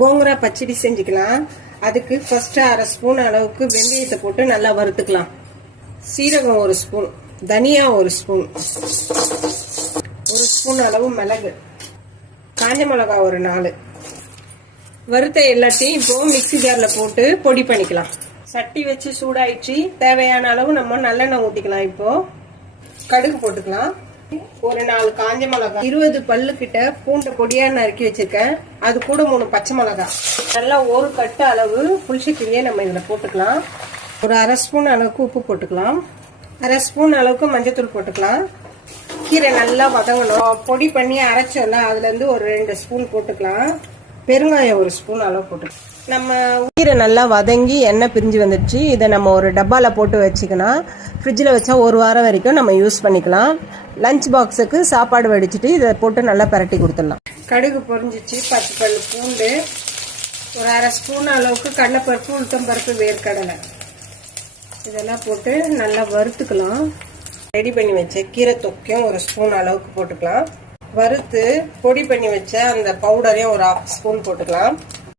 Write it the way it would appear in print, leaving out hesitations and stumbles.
கோங்குரா பச்சடி செஞ்சுக்கலாம். அதுக்கு first 1/2 spoon அளவுக்கு வெந்தயத்தை போட்டு நல்லா வறுத்துக்கலாம். சீரகம் 1 ஸ்பூன், தனியா 1 ஸ்பூன், 1 ஸ்பூன் அளவு மிளகு, காஞ்ச மிளகாய் ஒரு 4. வறுத்த எல்லாத்தையும் இப்போ மிக்ஸி ஜார்ல போட்டு பொடி பண்ணிக்கலாம். சட்டி வச்சு சூடாயிடுச்சு. தேவையான அளவு நம்ம நல்லெண்ணெய் ஊற்றிக்கலாம். இப்போ கடுகு போட்டுக்கலாம். ஒரு 4 காஞ்ச மிளகாய், 20 பல்லு கிட்ட பூண்டை பொடியா நறுக்கி வச்சிருக்கேன். அது கூட 3 பச்சை மிளகாய், நல்லா 1 கட்டு அளவு புளிச்சக்கீரையை நம்ம இதில் போட்டுக்கலாம். ஒரு 1/2 ஸ்பூன் அளவுக்கு உப்பு போட்டுக்கலாம். 1/2 ஸ்பூன் அளவுக்கு மஞ்சத்தூள் போட்டுக்கலாம். கீரை நல்லா வதங்கணும். பொடி பண்ணி அரைச்சோம்ல, அதுல இருந்து ஒரு 2 ஸ்பூன் போட்டுக்கலாம். பெருங்காயம் 1 ஸ்பூன் அளவு போட்டுக்கலாம். நம்ம கீரை நல்லா வதங்கி எண்ணெய் பிரிஞ்சு வந்துடுச்சு. இதை நம்ம ஒரு டப்பால போட்டு வச்சுக்கலாம். ஃப்ரிட்ஜில் வச்சா 1 வாரம் வரைக்கும் நம்ம யூஸ் பண்ணிக்கலாம். லஞ்ச் பாக்ஸுக்கு சாப்பாடு வடிச்சிட்டு இதை போட்டு நல்லா பரட்டி கொடுத்துடலாம். கடுகு பொரிஞ்சிச்சு. 10 பல்லு பூண்டு, ஒரு 1/2 ஸ்பூன் அளவுக்கு கடலைப்பருப்பு, உளுத்தம்பருப்பு, வேர்க்கடலை இதெல்லாம் போட்டு நல்லா வறுத்துக்கலாம். ரெடி பண்ணி வச்ச கீரை தொக்கையும் 1 ஸ்பூன் அளவுக்கு போட்டுக்கலாம். வறுத்து பொடி பண்ணி வச்ச அந்த பவுடரையும் ஒரு 1/2 ஸ்பூன் போட்டுக்கலாம்.